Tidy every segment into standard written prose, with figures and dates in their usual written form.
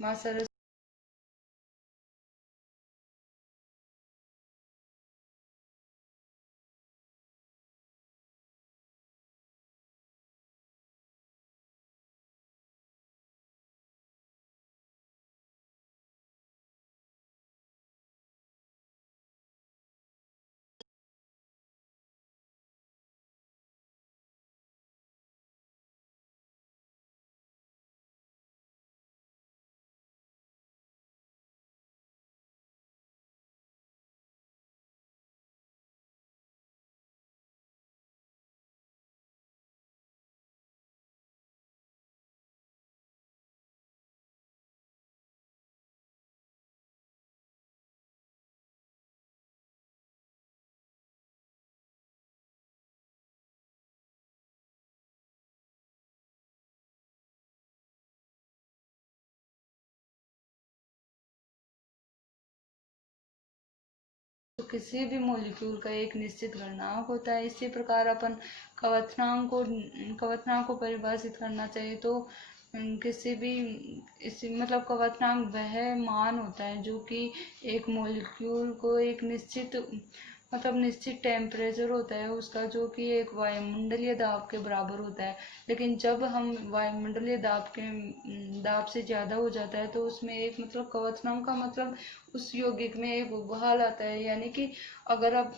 माँ सरस्वती। तो किसी भी मॉलिक्यूल का एक निश्चित गणनांक होता है। इसी प्रकार अपन कवचनांक को परिभाषित करना चाहिए तो किसी भी इसी मतलब कवचनांक वह मान होता है जो कि एक मॉलिक्यूल को एक निश्चित टेम्परेचर होता है उसका, जो कि एक वायुमंडलीय दाब के बराबर होता है। लेकिन जब हम वायुमंडलीय दाब से ज़्यादा हो जाता है तो उसमें एक कवचनांक का उस यौगिक में एक उबाल आता है। यानी कि अगर आप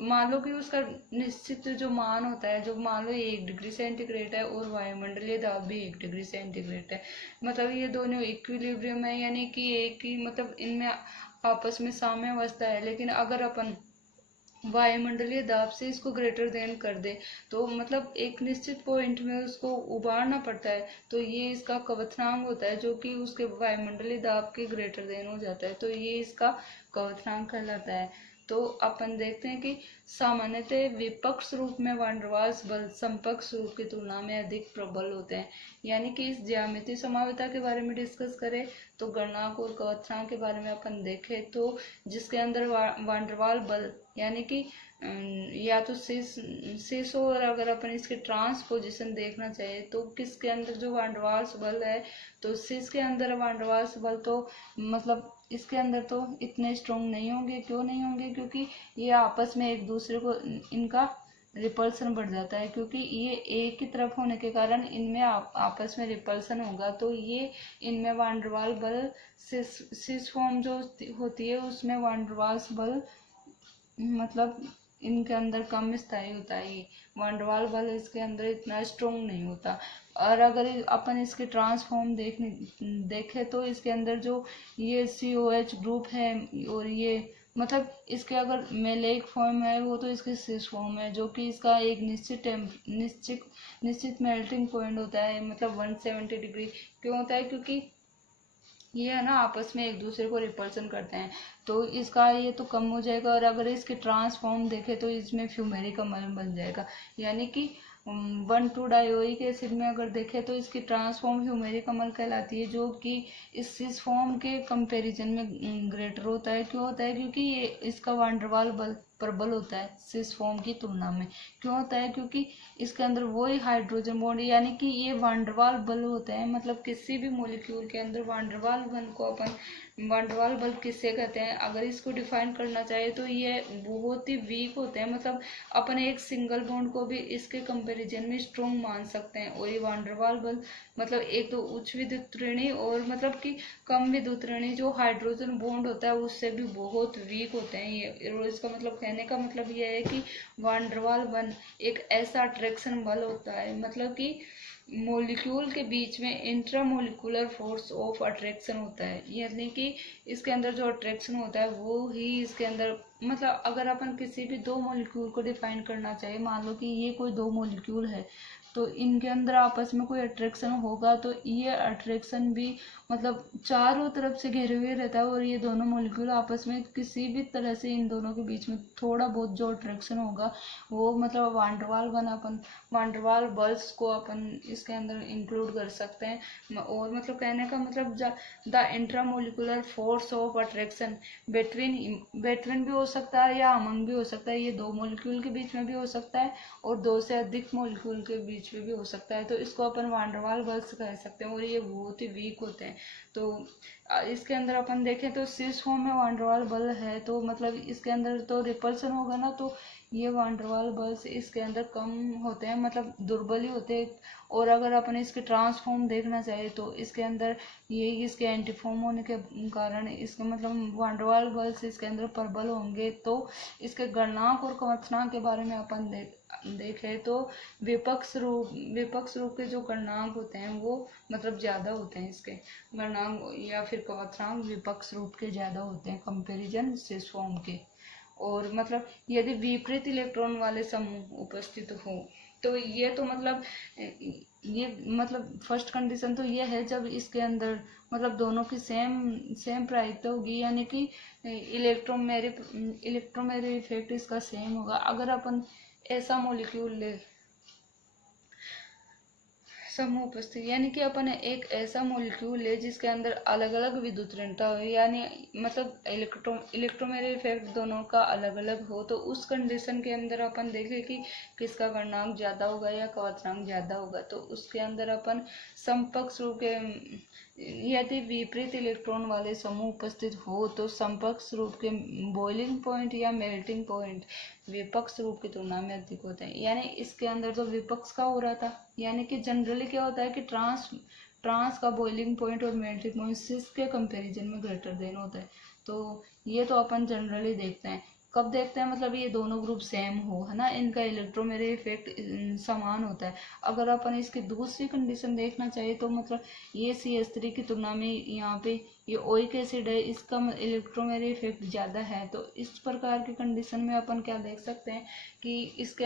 मान लो कि उसका निश्चित जो मान होता है, जो मान लो 1 डिग्री सेंटीग्रेड है और वायुमंडलीय दाब भी 1 डिग्री सेंटीग्रेड है, ये दोनों इक्विलिब्रियम है, यानी कि एक ही इनमें आपस में साम्यावस्था है। लेकिन अगर अपन वायुमंडलीय दाब से इसको ग्रेटर देन कर दे तो एक निश्चित पॉइंट में उसको उबारना पड़ता है, तो ये इसका कवचनांक होता है जो कि उसके वायुमंडलीय दाब के ग्रेटर देन हो जाता है, तो ये इसका कवचनांक कहलाता है। तो अपन देखते हैं कि सामान्यतः विपक्ष रूप में वान डेर वाल्स बल समकक्ष रूप की तुलना में अधिक प्रबल होते हैं। यानी कि इस ज्यामितीय संभाव्यता के बारे में डिस्कस करें तो गणनांक और कवचनांक के बारे में अपन देखें तो जिसके अंदर वान डेर वाल बल यानी कि या तो सिस हो, और अगर अपन इसके ट्रांसपोजिशन देखना चाहिए तो किसके अंदर जो वान डेर वाल्स बल है, तो सिस के अंदर वान डेर वाल्स बल तो इसके अंदर तो इतने स्ट्रॉन्ग नहीं होंगे। क्यों नहीं होंगे? क्योंकि ये आपस में एक दूसरे को इनका रिपल्सन बढ़ जाता है, क्योंकि ये एक की तरफ होने के कारण इनमें आपस में रिपल्सन होगा, तो ये इनमें वान डेर वाल बल सिस फॉर्म जो होती है उसमें वान डेर वाल्स बल इनके अंदर कम स्थायी होता है। ये वान डेर वाल बल इसके अंदर इतना स्ट्रोंग नहीं होता। और अगर अपन इसके ट्रांसफॉर्म देखें तो इसके अंदर जो ये COH ग्रुप है और ये इसके अगर मेलेक फॉर्म है वो तो इसके सिस फॉर्म है, जो कि इसका एक निश्चित मेल्टिंग पॉइंट होता है 170 डिग्री। क्यों होता है? क्योंकि ये है ना आपस में एक दूसरे को रिपल्सन करते हैं, तो इसका ये तो कम हो जाएगा। और अगर इसके ट्रांसफॉर्म देखें तो इसमें फ्यूमेरिक अम्ल बन जाएगा। यानी कि 1,2 डायोइक एसिड में अगर देखें तो इसकी ट्रांसफॉर्म फ्यूमेरिक अम्ल कहलाती है, जो कि इस सिस फॉर्म के कंपैरिजन में ग्रेटर होता है। क्यों होता है? क्योंकि ये इसका वान डेर वाल बल प्रबल होता है सिस फॉर्म की तुलना में। क्यों होता है? क्योंकि इसके अंदर वही हाइड्रोजन बॉन्ड, यानी कि ये वान डेर वाल बल होते हैं। किसी भी मॉलिक्यूल के अंदर वान डेर वाल बल को अपन वान डेर वाल बल किससे कहते हैं, अगर इसको डिफाइन करना चाहे तो ये बहुत ही वीक होते हैं। अपन एक सिंगल बॉन्ड को भी इसके कंपैरिजन में स्ट्रॉन्ग मान सकते हैं। और ये वान डेर वाल बल एक तो उच्च विद्युत ऋणी और कि कम विद्युत ऋणी जो हाइड्रोजन बॉन्ड होता है उससे भी बहुत वीक होते हैं ये। और इसका कहने का ये है कि वान डेर वाल बल एक ऐसा अट्रैक्शन बल होता है कि मॉलिक्यूल के बीच में इंट्रामोलिकुलर फोर्स ऑफ अट्रैक्शन होता है। यानी कि इसके अंदर जो अट्रैक्शन होता है वो ही इसके अंदर अगर अपन किसी भी दो मॉलिक्यूल को डिफाइन करना चाहे, मान लो कि ये कोई दो मॉलिक्यूल है तो इनके अंदर आपस में कोई अट्रैक्शन होगा, तो ये अट्रैक्शन भी चारों तरफ से घिरे हुए रहता है। और ये दोनों मॉलिक्यूल आपस में किसी भी तरह से इन दोनों के बीच में थोड़ा बहुत जो अट्रैक्शन होगा वो वान डेर वाल बल वान डेर वाल बल्स को अपन इसके अंदर इंक्लूड कर सकते हैं। और कहने का the intramolecular force of attraction between भी हो सकता है या अमंग भी हो सकता है। ये दो मॉलिक्यूल के बीच में भी हो सकता है और दो से अधिक मॉलिक्यूल के बीच बीच में भी हो सकता है, तो इसको अपन वांडरवाल बल्स कह सकते हैं और ये बहुत ही वीक होते हैं। तो इसके अंदर अपन देखें तो सिस फॉर्म में वांडरवाल बल है, तो मतलब इसके अंदर तो रिपल्सन होगा ना, तो ये वांडरवाल बल्स इसके अंदर कम होते हैं, मतलब दुर्बल ही होते हैं। और अगर अपन इसके ट्रांसफॉर्म देखना चाहे तो इसके अंदर ये इसके एंटीफॉर्म होने के कारण इसके मतलब वांडरवाल बल्स इसके अंदर प्रबल होंगे। तो इसके गणनांक और क्वथनांक के बारे में अपन देखें तो विपक्ष रूप के जो गणनांक होते हैं वो मतलब ज्यादा होते हैं, इसके गणनांक या फिर क्वथनांक विपक्ष रूप के ज्यादा होते हैं कंपैरिजन सिस फॉर्म के। और मतलब यदि विपरीत इलेक्ट्रॉन वाले समूह उपस्थित हो, तो ये तो मतलब ये मतलब फर्स्ट कंडीशन तो ये है जब इसके अंदर मतलब दोनों की सेम प्रायिकता होगी, यानी कि इलेक्ट्रोमेरिक इफेक्ट इसका सेम होगा। अगर अपन ऐसा मॉलिक्यूल ले समूह उपस्थित, यानी कि अपन एक ऐसा मॉलिक्यूल है जिसके अंदर अलग अलग विद्युत ऋणता हो, यानी मतलब इलेक्ट्रोमेरिक इफेक्ट दोनों का अलग अलग हो, तो उस कंडीशन के अंदर अपन देखें कि किसका गणनांक ज्यादा होगा या क्वथनांक ज्यादा होगा। तो उसके अंदर अपन समकक्ष रूप के यदि विपरीत इलेक्ट्रॉन वाले समूह उपस्थित हो तो समकक्ष रूप के बॉइलिंग पॉइंट या मेल्टिंग पॉइंट विपक्ष रूप की तुलना में अधिक होते हैं। यानी इसके अंदर तो विपक्ष का हो रहा था, यानी कि जनरली क्या होता है कि ट्रांस का बॉइलिंग पॉइंट और मेल्टिंग पॉइंट सिस के कंपैरिजन में ग्रेटर देन होता है। तो ये तो अपन जनरली देखते हैं। कब देखते हैं, मतलब ये दोनों ग्रुप सेम हो, है ना, इनका इलेक्ट्रोमेरिक इफेक्ट समान होता है। अगर अपन इसकी दूसरी कंडीशन देखना चाहिए तो मतलब ये CH3 की तुलना में यहाँ पे ये ओइक एसिड है, इसका इलेक्ट्रोमेरिक इफेक्ट ज़्यादा है। तो इस प्रकार की कंडीशन में अपन क्या देख सकते हैं कि इसके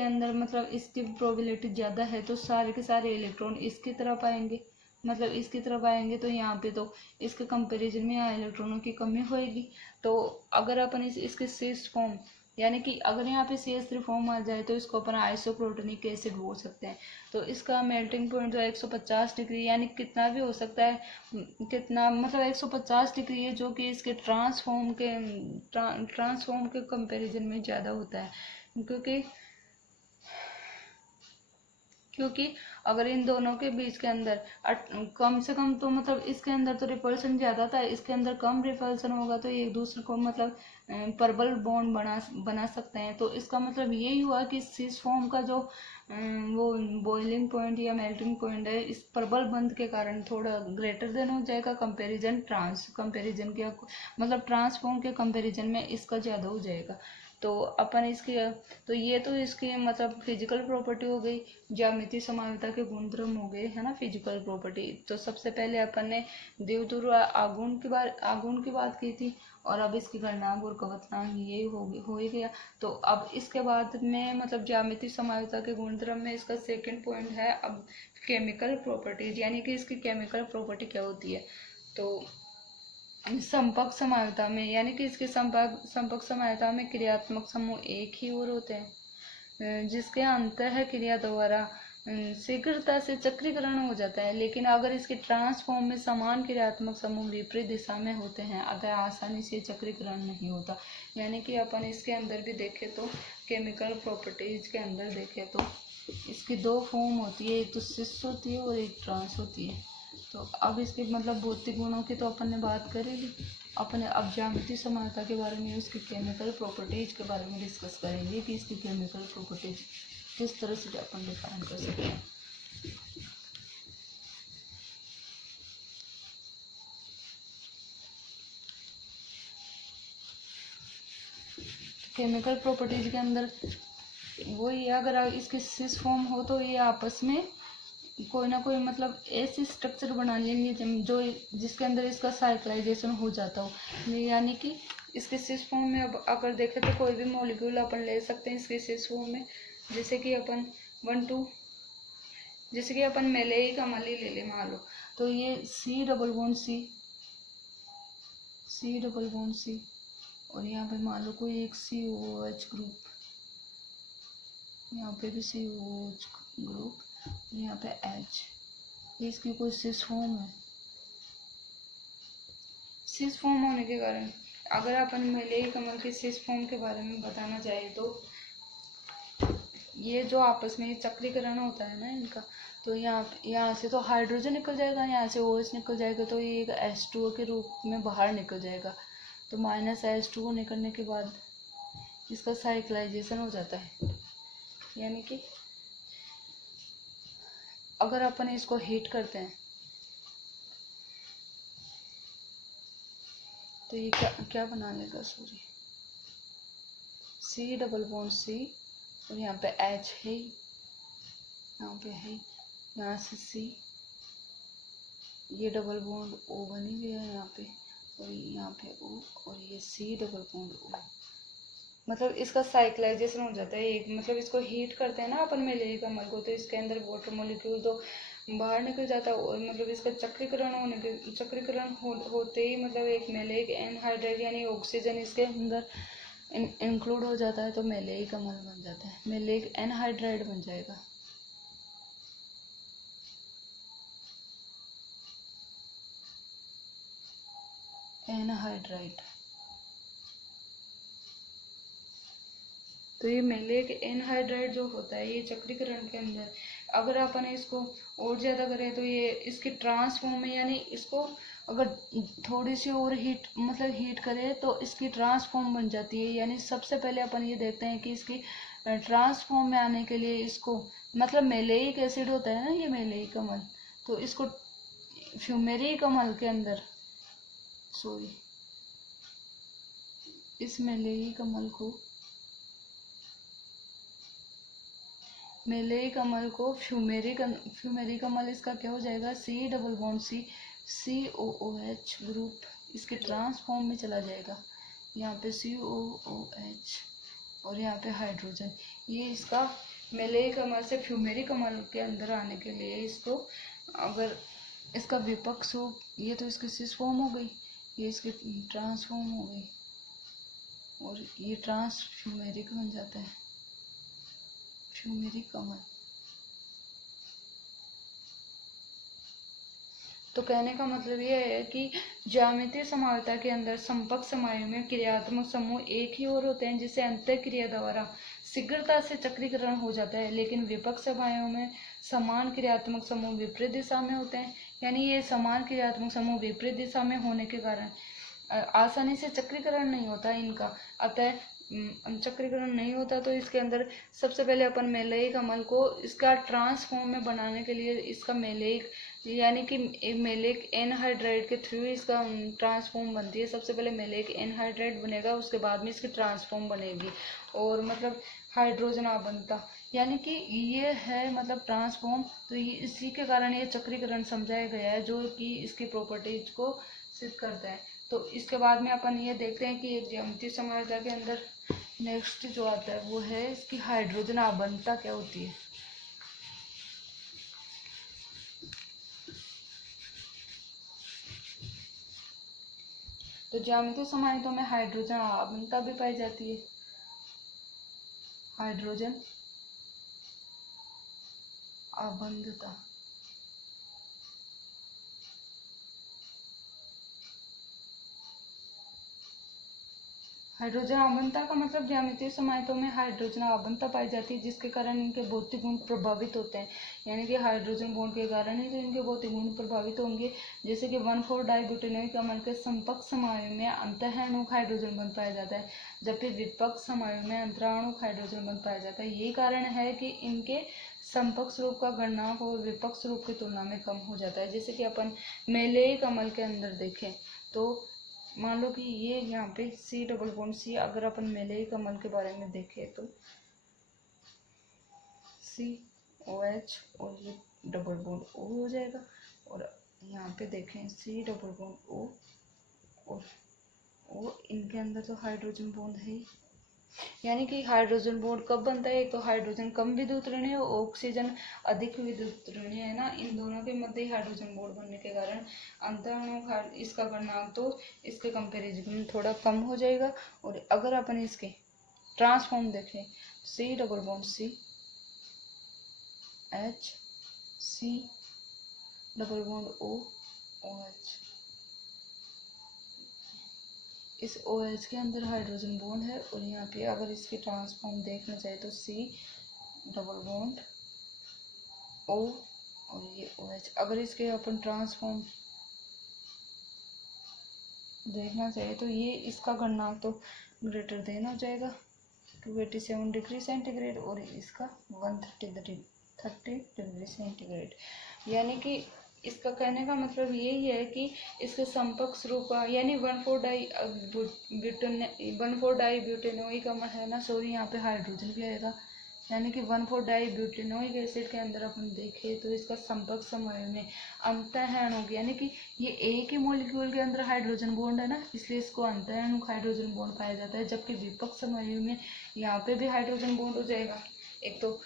अंदर मतलब इसकी प्रोबेबिलिटी ज़्यादा है, तो सारे के सारे इलेक्ट्रॉन इसकी तरफ आएंगे, मतलब इसकी तरफ आएंगे, तो यहाँ पे तो इसके कंपैरिजन में यहाँ इलेक्ट्रॉनों की कमी होएगी। तो अगर अपन इसके सिस फॉर्म, यानी कि अगर यहाँ पे CH3 फॉर्म आ जाए तो इसको अपन आइसोप्रोटोनिक एसिड बोल सकते हैं। तो इसका मेल्टिंग पॉइंट तो 150 डिग्री, यानी कितना भी हो सकता है, कितना मतलब 150 डिग्री है, जो कि इसके ट्रांसफॉर्म के कंपैरिजन में ज़्यादा होता है। क्योंकि अगर इन दोनों के बीच के अंदर कम से कम तो मतलब इसके अंदर तो रिपल्सन ज्यादा था, इसके अंदर कम रिपल्सन होगा, तो एक दूसरे को मतलब प्रबल बॉन्ड बना सकते हैं। तो इसका मतलब यही हुआ कि सिस फॉर्म का जो वो बॉइलिंग पॉइंट या मेल्टिंग पॉइंट है, इस प्रबल बंध के कारण थोड़ा ग्रेटर देन हो जाएगा कंपैरिजन के मतलब ट्रांसफॉर्म के कंपैरिजन में इसका ज्यादा हो जाएगा। तो अपन इसकी तो ये तो इसकी मतलब फिजिकल प्रॉपर्टी हो गई, ज्यामितीय समानता के गुणधर्म हो गए, है ना, फिजिकल प्रॉपर्टी। तो सबसे पहले अपन ने द्विध्रुव आघूर्ण की बात की थी, और अब इसकी गणनांक और क्वथनांक ये हो ही गया। तो अब इसके बाद में मतलब ज्यामितीय समानता के गुणधर्म में इसका सेकंड पॉइंट है अब केमिकल प्रॉपर्टीज, यानी कि इसकी केमिकल प्रॉपर्टी क्या होती है। तो संपर्क समानता में, यानी कि इसके संपर्क समानता में क्रियात्मक समूह एक ही ओर होते हैं, जिसके अंतः क्रिया द्वारा शीघ्रता से चक्रीकरण हो जाता है। लेकिन अगर इसके ट्रांसफॉर्म में समान क्रियात्मक समूह विपरीत दिशा में होते हैं, अतः आसानी से चक्रीकरण नहीं होता। यानी कि अपन इसके अंदर भी देखें तो केमिकल प्रॉपर्टीज के अंदर देखें तो इसकी दो फॉर्म होती है, एक तो सिस होती है और एक ट्रांस होती है। तो अब इसके मतलब भौतिक गुणों की तो अपन ने बात करेगी, अपन अब ज्यामितीय समानता के बारे में, उसकी केमिकल प्रॉपर्टीज के बारे में डिस्कस करेंगे कि इसकी केमिकल प्रॉपर्टीज किस तरह से अपन डिफाइन कर सकते हैं। केमिकल प्रॉपर्टीज के अंदर वही है, अगर इसके सिस फॉर्म हो तो ये आपस में कोई ना कोई मतलब ऐसी स्ट्रक्चर बना लेंगे जो जिसके अंदर इसका साइक्लाइजेशन हो जाता हो। यानी कि इसके सिस फॉर्म में अब अगर देखें तो कोई भी मॉलिक्यूल अपन ले सकते हैं इसके सिस फॉर्म में, जैसे कि अपन मेलेई का मली ले ले मान लो, तो ये C डबल बॉन्ड C और यहाँ पे मान लो कोई एक COH ग्रुप, यहाँ पे भी COH ग्रुप, यहाँ पे H, इसकी कोई सिस फॉर्म है। सिस फॉर्म होने के कारण अगर अपन मेलेई कमल की सिस फॉर्म के बारे में बताना चाहे तो ये जो आपस में चक्रीकरण होता है ना इनका, तो यहाँ से तो हाइड्रोजन निकल जाएगा, यहाँ से OH निकल जाएगा, तो ये एक H2O के रूप में बाहर निकल जाएगा। तो -H2O निकलने के बाद इसका साइक्लाइजेशन हो जाता है। यानी कि अगर अपन इसको हीट करते हैं तो ये क्या बना लेगा, sorry, C double bond C, और यहाँ पे H है, यहाँ पे है, यहाँ से C, ये डबल बॉन्ड O बन ही गया है यहाँ पे, और यहाँ पे O, और ये C डबल बॉन्ड O। मतलब इसका साइक्लाइजेशन हो जाता है एक, मतलब इसको हीट करते हैं ना अपन मेलेरिक अम्ल को, तो इसके अंदर वाटर मॉलिक्यूल तो बाहर निकल जाता है, और मतलब इसका चक्रीकरण होते ही मतलब एक मेलेरिक एनहाइड्राइड यानी ऑक्सीजन इसके अंदर इंक्लूड हो जाता है, तो मेलेरिक अम्ल बन जाता है, मेलेरिक एनहाइड्राइड बन जाएगा। एनहाइड्राइड। तो ये मेलेरिक एनहाइड्राइड जो होता है ये चक्रीकरण के अंदर अगर अपन इसको और ज़्यादा करें तो ये इसकी ट्रांसफॉर्म में, यानी इसको अगर थोड़ी सी और हीट करें तो इसकी ट्रांसफॉर्म बन जाती है। यानी सबसे पहले अपन ये देखते हैं कि इसकी ट्रांसफॉर्म में आने के लिए इसको, मतलब मेलेइक एसिड होता है ना ये मेलेइक अम्ल, तो इसको फ्यूमेरिक अम्ल के अंदर, सॉरी, इस मेलेइक अम्ल को फ्यूमेरिक अम्ल इसका क्या हो जाएगा, C double bond C, COOH group इसके ट्रांसफॉर्म में चला जाएगा। यहाँ पे COOH और यहाँ पे हाइड्रोजन, ये इसका मेलेइक अम्ल से फ्यूमेरिक अम्ल के अंदर आने के लिए इसको, अगर इसका विपक्ष हो, ये तो इसकी सिस फॉर्म हो गई, ये इसकी ट्रांसफॉर्म हो गई, और ये ट्रांस फ्यूमेरिक बन जाता है, फ्यूमेरिक अम्ल। तो कहने का मतलब ये है कि ज्यामितीय समानता के अंदर संपर्क समायों में क्रियात्मक समूह एक ही और होते हैं, जिसे अंतः क्रिया द्वारा शीघ्रता से चक्रीकरण हो जाता है, लेकिन विपक्ष समायों में समान क्रियात्मक समूह विपरीत दिशा में होते हैं। यानी ये समान क्रियात्मक समूह विपरीत दिशा में होने के कारण आसानी से चक्रीकरण नहीं होता इनका। अतः चक्रीकरण नहीं होता तो इसके अंदर सबसे पहले अपन मेलेइक अम्ल को इसका ट्रांसफॉर्म में बनाने के लिए इसका मेलेइक, यानी कि मेलेइक एनहाइड्राइड के थ्रू इसका ट्रांसफॉर्म बनती है। सबसे पहले मेलेइक एनहाइड्राइड बनेगा, उसके बाद में इसकी ट्रांसफॉर्म बनेगी, और मतलब हाइड्रोजन आबंता, यानी कि ये है मतलब ट्रांसफॉर्म। तो ये इसी के कारण ये चक्रीकरण समझाया गया है, जो कि इसकी प्रॉपर्टीज को सिद्ध करता है। तो इसके बाद में अपन ये देखते हैं कि एक ज्यामितीय समानता के अंदर नेक्स्ट जो आता है वो है इसकी हाइड्रोजन आबंता क्या होती है। तो ज्यामितीय समानता में हाइड्रोजन आबंता भी पाई जाती है। हाइड्रोजन आबंधता, हाइड्रोजन आबंता का मतलब ज्यामितीय समानताओं में हाइड्रोजन आबंता पाई जाती है, जिसके कारण इनके भौतिक गुण प्रभावित होते हैं। यानी कि हाइड्रोजन बॉन्ड के कारण ही तो इनके भौतिक गुण प्रभावित होंगे। जैसे कि 1,4-डाइब्यूटेनोइक अम्ल के संपर्क समायों में अंतःअणुक हाइड्रोजन बंध पाया जाता है, जबकि विपक्ष समायों में अंतराणुक हाइड्रोजन बंध पाया जाता है। यही कारण है कि इनके समकक्ष रूप का गणनांक और विपक्ष रूप की तुलना में कम हो जाता है। जैसे कि अपन मेलेइक अम्ल के अंदर देखें तो मान लो कि ये यहाँ पे C डबल बॉन्ड C, अगर अपन मेलेइक अम्ल के बारे में देखें तो COH और ये डबल बॉन्ड O हो जाएगा, और यहाँ पे देखें C डबल बॉन्ड O और O, इनके अंदर तो हाइड्रोजन बॉन्ड है। यानी कि हाइड्रोजन बॉन्ड कब बनता है, एक तो हाइड्रोजन कम विद्युत ऋण है और ऑक्सीजन अधिक विद्युत ऋण है ना, इन दोनों के मध्य हाइड्रोजन बॉन्ड बनने के कारण अंतःअणुक इसका गणनांक तो इसके कंपैरिजन में थोड़ा कम हो जाएगा। और अगर अपन इसके ट्रांसफॉर्म देखें, C double bond C, H, C double bond O, OH, इस OH के अंदर हाइड्रोजन बॉन्ड है, और यहाँ पे अगर इसकी ट्रांसफॉर्म देखना चाहे तो C डबल बॉन्ड O और ये OH। अगर इसके अपन ट्रांसफॉर्म देखना चाहिए तो ये इसका गणनांक तो ग्रेटर देन हो जाएगा 287 डिग्री सेंटीग्रेड और इसका 130 डिग्री सेंटीग्रेड। यानी कि इसका कहने का मतलब यही है कि इसके समकक्ष रूप यानी 1,4-डाई ब्यूटेनोइक अम्ल है ना, सॉरी यहाँ पे हाइड्रोजन भी आएगा। यानी कि 1,4-डाई ब्यूटेनोइक एसिड के अंदर अपन देखें तो इसका संपर्क समय में अंतःहरणक, यानी कि ये एक ही मॉलिक्यूल के अंदर हाइड्रोजन बॉन्ड है ना, इसलिए इसको अंतःहरणक हाइड्रोजन बॉन्ड पाया जाता है। जबकि विपक्ष समय में यहाँ पे भी हाइड्रोजन बॉन्ड हो जाएगा। एक तो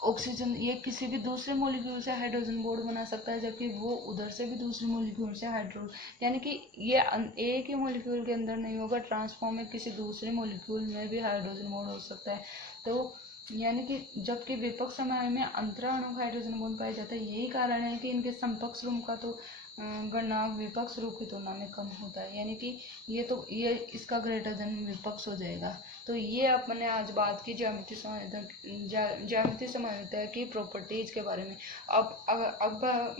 ऑक्सीजन ये किसी भी दूसरे मॉलिक्यूल से हाइड्रोजन बॉन्ड बना सकता है, जबकि वो उधर से भी दूसरे मॉलिक्यूल से यानी कि ये एक ही मॉलिक्यूल के अंदर नहीं होगा, ट्रांसफॉर्म में किसी दूसरे मॉलिक्यूल में भी हाइड्रोजन बॉन्ड हो सकता है। तो यानी कि जबकि विपक्ष समय में अंतराणु हाइड्रोजन बॉन्ड पाया जाता है। यही कारण है कि इनके समकक्ष रूप का तो गणनांक विपक्ष रूप की तुलना में कम होता है। यानी कि ये इसका ग्रेटर देन विपक्ष हो जाएगा। तो ये अपने आज बात की ज्यामितीय समन्वयता की प्रॉपर्टीज के बारे में। अब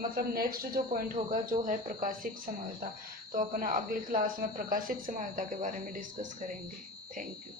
मतलब नेक्स्ट जो पॉइंट होगा जो है प्रकाशिक समन्वयता। तो अपन अगली क्लास में प्रकाशिक समन्वयता के बारे में डिस्कस करेंगे। Thank you.